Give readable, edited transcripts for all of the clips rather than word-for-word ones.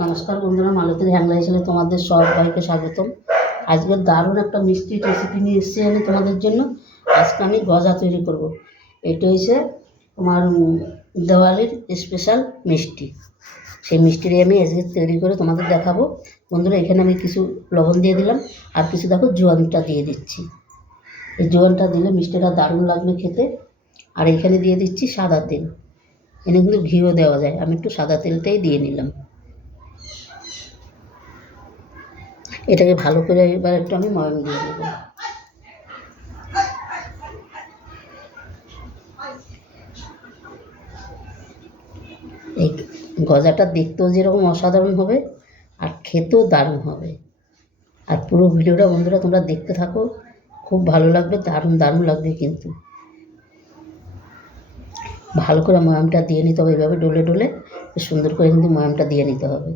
নমস্কার বন্ধুরা, মালতীর হ্যাংলা হিসেবে তোমাদের সবাইকে স্বাগতম। আজকে দারুণ একটা মিষ্টি রেসিপি নিয়ে এসেছি আমি তোমাদের জন্য। আজকে আমি গজা তৈরি করব। এটা হচ্ছে তোমার দেওয়ালির স্পেশাল মিষ্টি। সেই মিষ্টিটি আমি আজকে তৈরি করে তোমাদের দেখাবো। বন্ধুরা, এখানে আমি কিছু লবণ দিয়ে দিলাম, আর কিছু দেখো জোয়ানটা দিয়ে দিচ্ছি। এই জোয়ানটা দিলে মিষ্টিটা দারুণ লাগবে খেতে। আর এখানে দিয়ে দিচ্ছি সাদা তেল। এখানে কিন্তু ঘিও দেওয়া যায়, আমি একটু সাদা তেলটাই দিয়ে নিলাম। এটাকে ভালো করে এবার একটু আমি ময়াম দিয়ে দেব। এই গজাটা দেখতেও যেরকম অসাধারণ হবে, আর খেতেও দারুণ হবে। আর পুরো ভিডিওটা বন্ধুরা তোমরা দেখতে থাকো, খুব ভালো লাগবে, দারুণ দারুণ লাগবে। কিন্তু ভালো করে ময়ামটা দিয়ে নিতে হবে, এভাবে ডলে ডলে সুন্দর করে কিন্তু ময়ামটা দিয়ে নিতে হবে।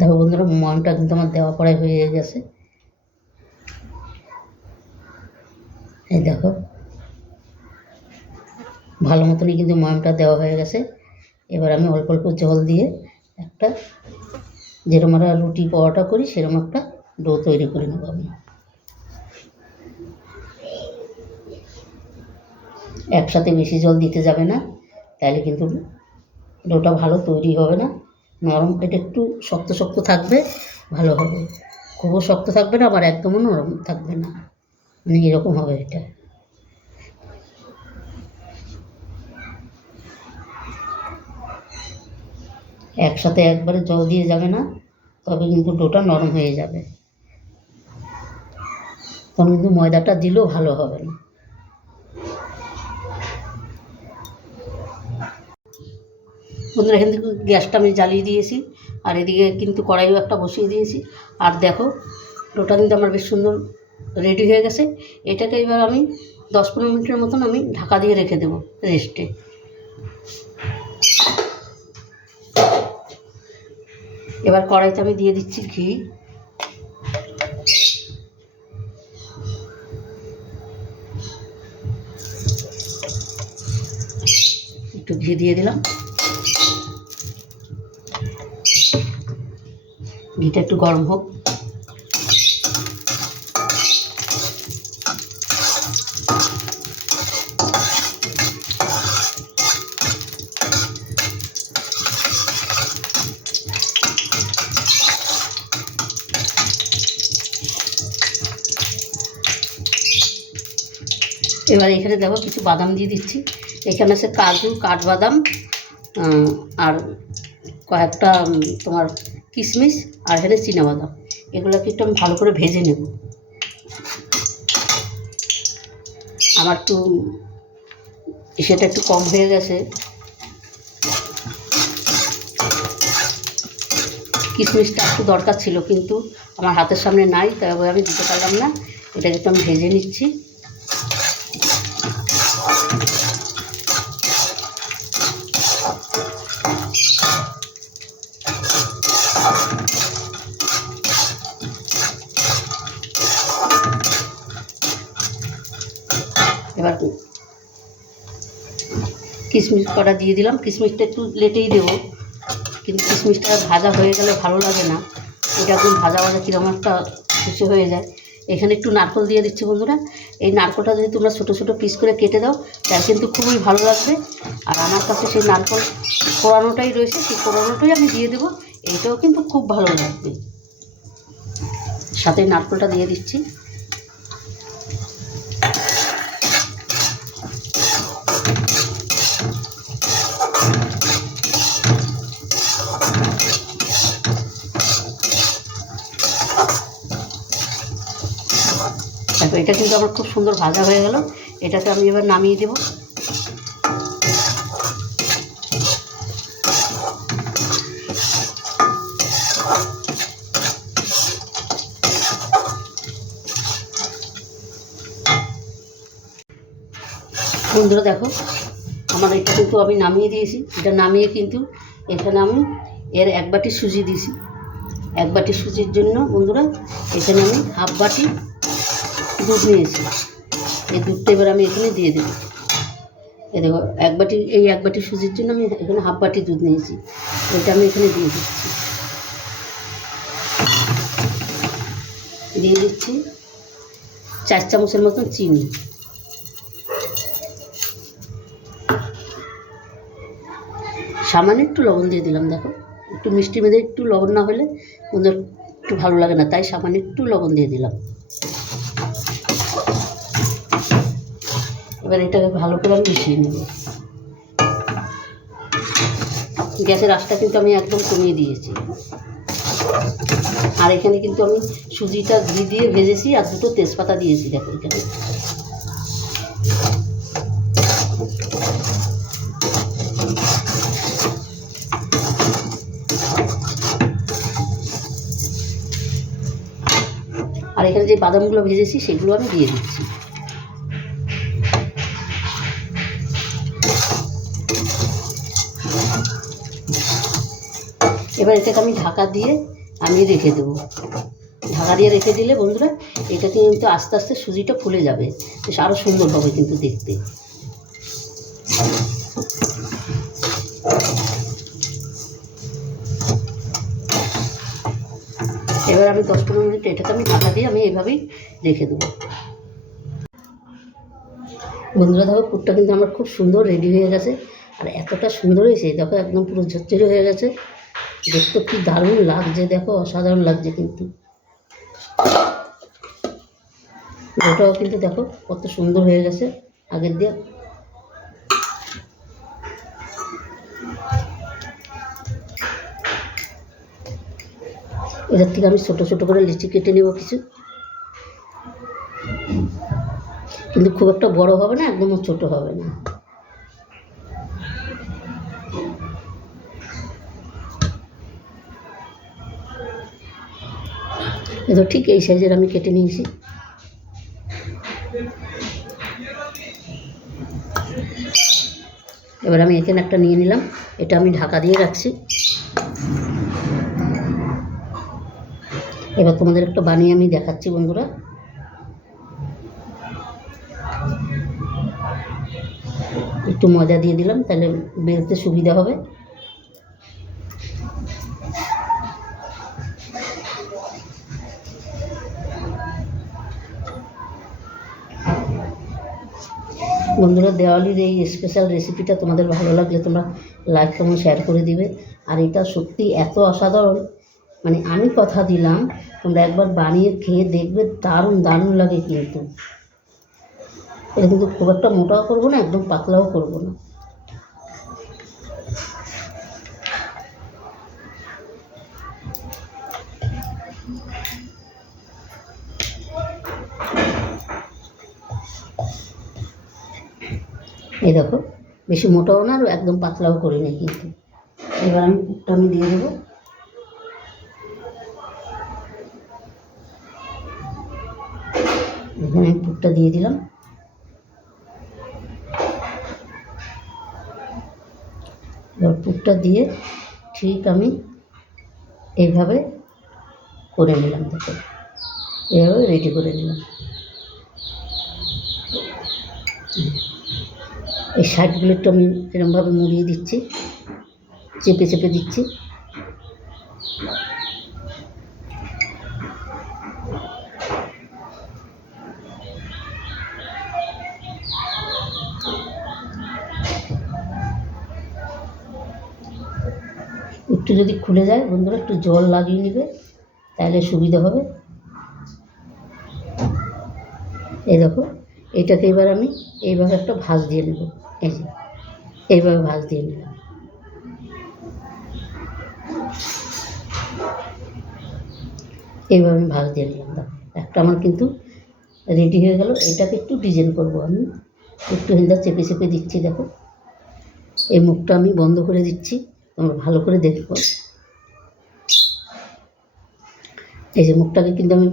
দেখো বন্ধুরা, ময়ামটা কিন্তু আমার দেওয়া পড়ায় হয়ে গেছে। এই দেখো, ভালো মতনই কিন্তু ময়ামটা দেওয়া হয়ে গেছে। এবার আমি অল্প অল্প জল দিয়ে একটা, যেরকম আমরা রুটি পরোটা করি সেরকম একটা ডো তৈরি করে নেব আমি। একসাথে বেশি জল দিতে যাবে না, তাহলে কিন্তু ডোটা ভালো তৈরি হবে না। নরম, এটা একটু শক্ত শক্ত থাকবে, ভালো হবে। খুবও শক্ত থাকবে না, আবার একদমও নরম থাকবে না, মানে এরকম হবে এটা। একসাথে একবারে জল দিয়ে যাবে না, তবে কিন্তু ডোটা নরম হয়ে যাবে, তখন কিন্তু ময়দাটা দিলেও ভালো হবে না। বন্ধুরা, এখান থেকে গ্যাসটা আমি জ্বালিয়ে দিয়েছি, আর এদিকে কিন্তু কড়াইও একটা বসিয়ে দিয়েছি। আর দেখো, ডোটা কিন্তু আমার বেশ সুন্দর রেডি হয়ে গেছে। এটাকে এবার আমি 10-15 মিনিটের মতন আমি ঢাকা দিয়ে রেখে দেবো রেস্টে। এবার কড়াইতে আমি দিয়ে দিচ্ছি ঘি। একটু ঘি দিয়ে দিলাম, ঘিটা একটু গরম হোক। এবার এখানে দেখো কিছু বাদাম দিয়ে দিচ্ছি। এখানে আছে কাজু, কাঠবাদাম, আর কয়েকটা তোমার কিশমিশ, আর এখানে চীনাবাদাম। এগুলোকে একটু আমি ভালো করে ভেজে নেব। আমার একটু সেটা একটু কম হয়ে গেছে, কিশমিশটা একটু দরকার ছিল, কিন্তু আমার হাতের সামনে নাই, তাই আমি দিতে পারলাম না। এটাকে একটু আমি ভেজে নিচ্ছি। এবার কিশমিশ কটা দিয়ে দিলাম। কিশমিশটা একটু লেটেই দেবো, কিন্তু কিশমিশটা ভাজা হয়ে গেলে ভালো লাগে না, এটা একদম ভাজা ভাজা কীরকম একটা খুশি হয়ে যায়। এখানে একটু নারকেল দিয়ে দিচ্ছি বন্ধুরা। এই নারকেলটা যদি তোমরা ছোটো ছোটো পিস করে কেটে দাও, তার কিন্তু খুবই ভালো লাগবে। আর আমার কাছে সেই নারকেল কোড়ানোটাই রয়েছে, সেই কোড়ানোটাই আমি দিয়ে দেবো। এইটাও কিন্তু খুব ভালো লাগবে। সাথে নারকেলটা দিয়ে দিচ্ছি। দেখো, এটা কিন্তু আমার খুব সুন্দর ভাজা হয়ে গেল। এটাকে আমি এবার নামিয়ে দেব। বন্ধুরা দেখো, আমার এটা কিন্তু আমি নামিয়ে দিয়েছি। এটা নামিয়ে কিন্তু এখানে আমি এর 1 বাটি সুজি দিয়েছি। 1 বাটি সুজির জন্য বন্ধুরা এখানে আমি হাফ বাটি দুধ নিয়েছি। এই দুধটা এবার আমি এখানে দিয়ে দেবো। এই দেখো 1 বাটি সুজির জন্য আমি এখানে হাফ বাটি দুধ নিয়েছি, এটা আমি এখানে দিয়ে দিচ্ছি 4 চামচের মতন চিনি। সামান্য একটু লবণ দিয়ে দিলাম। দেখো একটু মিষ্টি মেয়েদের একটু লবণ না হলে ওদের একটু ভালো লাগে না, তাই সামান্য একটু লবণ দিয়ে দিলাম। এবার এটাকে ভালো করে আমি মিশিয়ে নেব। গ্যাসের আঁচটা কিন্তু আমি একদম কমিয়ে দিয়েছি। আর এখানে কিন্তু আমি সুজিটা ঘি দিয়ে ভেজেছি আর 2টো তেজপাতা দিয়েছি। দেখো এখানে আর এখানে যে বাদামগুলো ভেজেছি সেগুলো আমি দিয়ে দিচ্ছি। এবার এটাকে আমি ঢাকা দিয়ে আমি রেখে দেবো। ঢাকা দিয়ে রেখে দিলে বন্ধুরা এটা কিন্তু আস্তে আস্তে সুজিটা ফুলে যাবে, বেশ আরও সুন্দর হবে কিন্তু দেখতে। এবার আমি 10-15 মিনিট এটাকে আমি ঢাকা দিয়ে আমি এইভাবেই রেখে দেবো। বন্ধুরা দেখো পুরটা কিন্তু আমার খুব সুন্দর রেডি হয়ে গেছে, আর এতটা সুন্দর হয়েছে দেখো, একদম পুরো ঝরঝরে হয়ে গেছে। দেখতে কি দারুণ লাগছে, দেখো অসাধারণ লাগছে কিন্তু। ওটাও কিন্তু দেখো কত সুন্দর হয়ে গেছে আগের দিয়ে। এটার থেকে আমি ছোটো ছোটো করে লিচি কেটে নেব কিছু, কিন্তু খুব একটা বড় হবে না, একদম ছোট হবে না। এটা ঠিক এই সাইজের আমি কেটে নিয়েছি। এবার আমি এখানে একটা নিয়ে নিলাম, এটা আমি ঢাকা দিয়ে রাখছি। এবার তোমাদের একটা বানিয়ে আমি দেখাচ্ছি বন্ধুরা। একটু ময়দা দিয়ে দিলাম, তাহলে বেলতে সুবিধা হবে। বন্ধুরা দেওয়ালির এই স্পেশাল রেসিপিটা তোমাদের ভালো লাগলে তোমরা লাইক কমেন্ট শেয়ার করে দিবে। আর এটা সত্যি এত অসাধারণ, মানে আমি কথা দিলাম তোমরা একবার বানিয়ে খেয়ে দেখবে, দারুণ দারুণ লাগে কিন্তু। এটা কিন্তু খুব একটা মোটাও করবো না, একদম পাতলাও করবো না। এই দেখো বেশি মোটাও না আর একদম পাতলাও করি না কিন্তু। এবার আমি পুরটা আমি দিয়ে দেবো। এখানে আমি পুরটা দিয়ে দিলাম। এবার পুরটা দিয়ে ঠিক আমি এইভাবে করে নিলাম। দেখো এইভাবে রেডি করে নিলাম। এই সাইডগুলো একটু আমি এরকমভাবে মুড়িয়ে দিচ্ছি, চেপে চেপে দিচ্ছি। একটু যদি খুলে যায় বন্ধুরা একটু জল লাগিয়ে নেবে, তাহলে সুবিধা হবে। এই দেখো এটাকে এবার আমি এইভাবে একটা ভাঁজ দিয়ে নেব। এই যে এইভাবে ভাঁজ দিয়ে নিলাম। এইভাবে আমি ভাঁজ দিয়ে নিলাম। দেখো একটা আমার কিন্তু রেডি হয়ে গেল। এটাকে একটু ডিজাইন করব আমি, একটু হেন্দা চেপে চেপে দিচ্ছি। দেখো এই মুখটা আমি বন্ধ করে দিচ্ছি, তোমরা ভালো করে দেখো। এই যে মুখটাকে কিন্তু আমি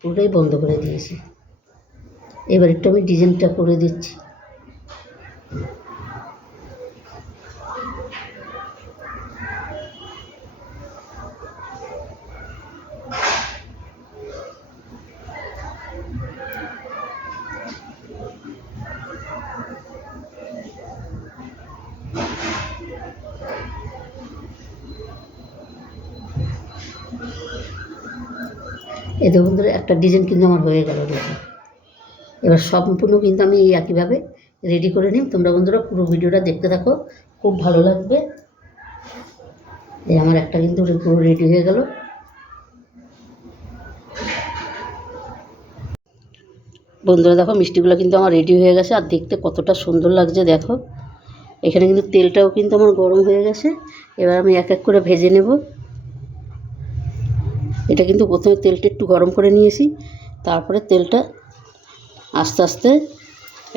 পুরোটাই বন্ধ করে দিয়েছি। এবার একটু আমি ডিজাইনটা করে দিচ্ছি। এতে বন্ধুরা একটা ডিজাইন কিন্তু আমার হয়ে গেল। দেখুন এবার সম্পূর্ণ কিন্তু আমি এই একইভাবে রেডি করে নিই। তোমরা বন্ধুরা পুরো ভিডিওটা দেখতে থাকো, খুব ভালো লাগবে। এই আমার একটা কিন্তু পুরো রেডি হয়ে গেল। বন্ধুরা দেখো মিষ্টিগুলো কিন্তু আমার রেডি হয়ে গেছে, আর দেখতে কতটা সুন্দর লাগছে দেখো। এখানে কিন্তু তেলটাও কিন্তু আমার গরম হয়ে গেছে। এবার আমি এক এক করে ভেজে নেব। এটা কিন্তু প্রথমে তেলটা একটু গরম করে নিয়েছি, তারপরে তেলটা আস্তে আস্তে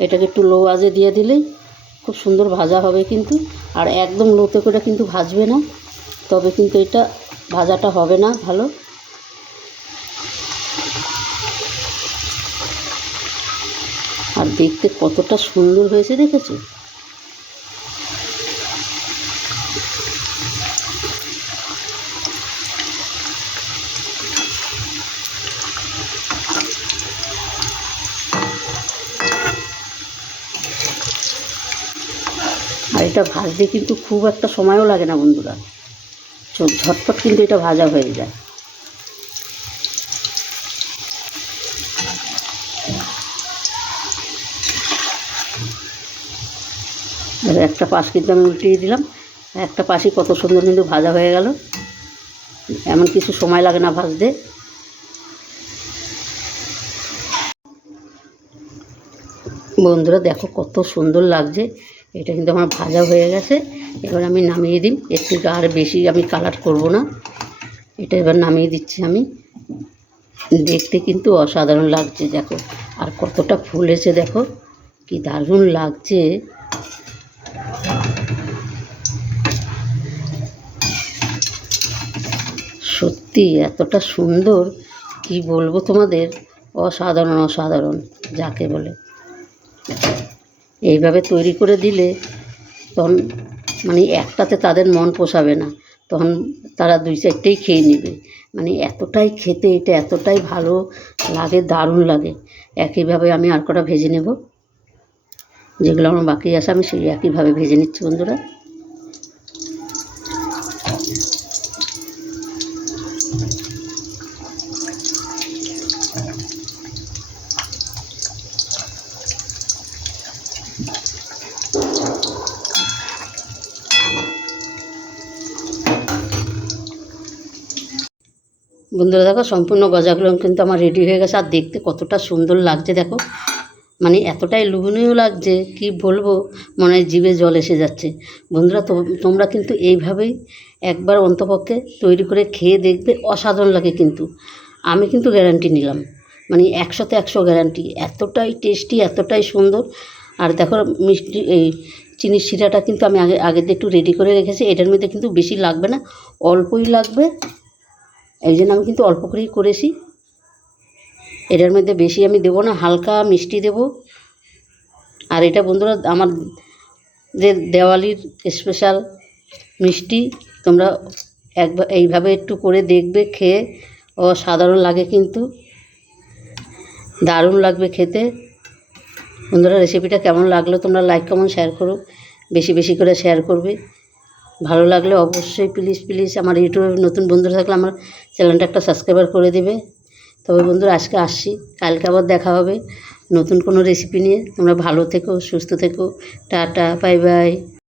এটাকে একটু লো আঁচে দিয়ে দিলেই খুব সুন্দর ভাজা হবে কিন্তু। আর একদম লোতে করে কিন্তু ভাজবে না, তবে কিন্তু এটা ভাজাটা হবে না ভালো। আর দেখতে কতটা সুন্দর হয়েছে দেখেছো। আর এটা ভাজতে কিন্তু খুব একটা সময়ও লাগে না বন্ধুরা, ঝটপট কিন্তু এটা ভাজা হয়ে যায়। একটা পাশ কিন্তু আমি উল্টিয়ে দিলাম, একটা পাশই কত সুন্দর কিন্তু ভাজা হয়ে গেল। এমন কিছু সময় লাগে না ভাজতে। বন্ধুরা দেখো কত সুন্দর লাগছে। এটা কিন্তু আমার ভাজা হয়ে গেছে। এবার আমি নামিয়ে দিই, একটু আর বেশি আমি কালার করব না। এটা এবার নামিয়ে দিচ্ছি আমি। দেখতে কিন্তু অসাধারণ লাগছে দেখো, আর কতটা ফুলেছে দেখো, কি দারুণ লাগছে। সত্যি এতটা সুন্দর কি বলবো তোমাদের, অসাধারণ অসাধারণ যাকে বলে। এইভাবে তৈরি করে দিলে তখন মানে একটাতে তাদের মন পোষাবে না, তখন তারা 2-4টেই খেয়ে নেবে। মানে এতটাই খেতে এটা এতটাই ভালো লাগে, দারুণ লাগে। একইভাবে আমি আর কটা ভেজে নেব, যেগুলো আমার বাকি আছে আমি সেই একইভাবে ভেজে নিচ্ছি বন্ধুরা। বন্ধুরা দেখো সম্পূর্ণ গজাগুলো কিন্তু আমার রেডি হয়ে গেছে, আর দেখতে কতটা সুন্দর লাগছে দেখো। মানে এতটাই লোভনীয় লাগছে কি বলবো, মনে হয় জিভে জল এসে যাচ্ছে। বন্ধুরা তোমরা কিন্তু এইভাবেই একবার অন্তপক্ষে তৈরি করে খেয়ে দেখবে, অসাধারণ লাগে কিন্তু। আমি কিন্তু গ্যারান্টি নিলাম, মানে 100তে 100 গ্যারান্টি। এতটাই টেস্টি, এতটাই সুন্দর। আর দেখো মিষ্টি এই চিনির শিরাটা কিন্তু আমি আগে দিয়ে একটু রেডি করে রেখেছি। এটার মধ্যে কিন্তু বেশি লাগবে না, অল্পই লাগবে। এই জন্য আমি কিন্তু অল্প করেই করেছি। এটার মধ্যে বেশি আমি দেবো না, হালকা মিষ্টি দেব। আর এটা বন্ধুরা আমার যে দেওয়ালির স্পেশাল মিষ্টি। তোমরা একবার এইভাবে একটু করে দেখবে, খেয়ে অসাধারণ লাগে কিন্তু, দারুণ লাগবে খেতে। বন্ধুরা রেসিপিটা কেমন লাগলো তোমরা লাইক কমেন্ট শেয়ার করো, বেশি বেশি করে শেয়ার করবে। ভালো লাগলে অবশ্যই প্লিজ প্লিজ আমার ইউটিউবে নতুন বন্ধুরা থাকলে আমার চ্যানেলটা একটা সাবস্ক্রাইবার করে দেবে। তবে বন্ধুরা আজকে আসছি, কালকে আবার দেখা হবে নতুন কোনো রেসিপি নিয়ে। তোমরা ভালো থেকো, সুস্থ থেকো, টাটা, বাই বাই।